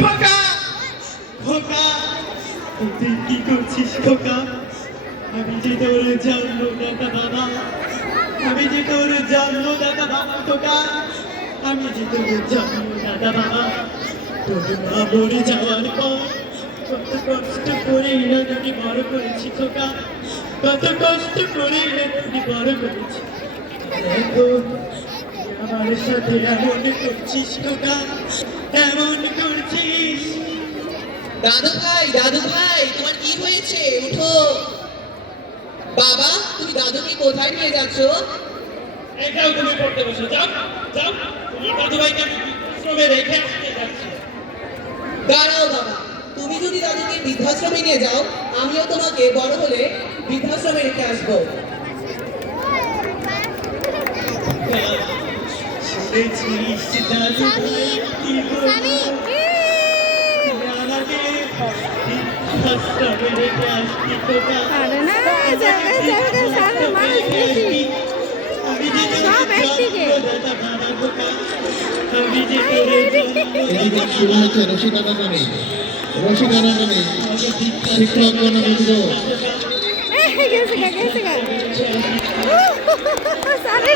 খোকা খোকা তুই কি করছিস খোকা? আমি যে তোর জন্মদাতা বাবা, আমি যে তোর জন্মদাতা বাবা খোকা, আমি যে তোর জন্মদাতা বাবা। তোর মা মরে যাওয়ার পর কত কষ্ট করে না তোকে বড় করেছি খোকা, কত কষ্ট করে না তোকে বড় করেছি। এখন আমার সাথে এমন করছিস খোকা, এমন করছিস। দাদু ভাই তোমার কি হয়েছে? উঠো। বাবা, তুমি দাদুকে কোথায় নিয়ে যাচ্ছ? এটাও তুমি পড়তে বসো, যাও যাও, তুমি দাদু ভাইকে শ্রমে রেখে আসতে যাচ্ছি। দাঁড়াও বাবা, তুমি যদি দাদুকে বৃদ্ধাশ্রমে নিয়ে যাও, আমিও তোমাকে বড় হলে বৃদ্ধাশ্রমে রেখে আসবো। শুনেছিস দাদু ভাই কি বলল? আমাকে বৃদ্ধাশ্রমে রেখে আসবি খোকা। আরে না জায়গা জায়গা সারা মানুষ বেশি সব একদিকে এদিকে শুরু হচ্ছে রশিদানা নামে শিক্ষক গণবিন্দু গেছে গা সারে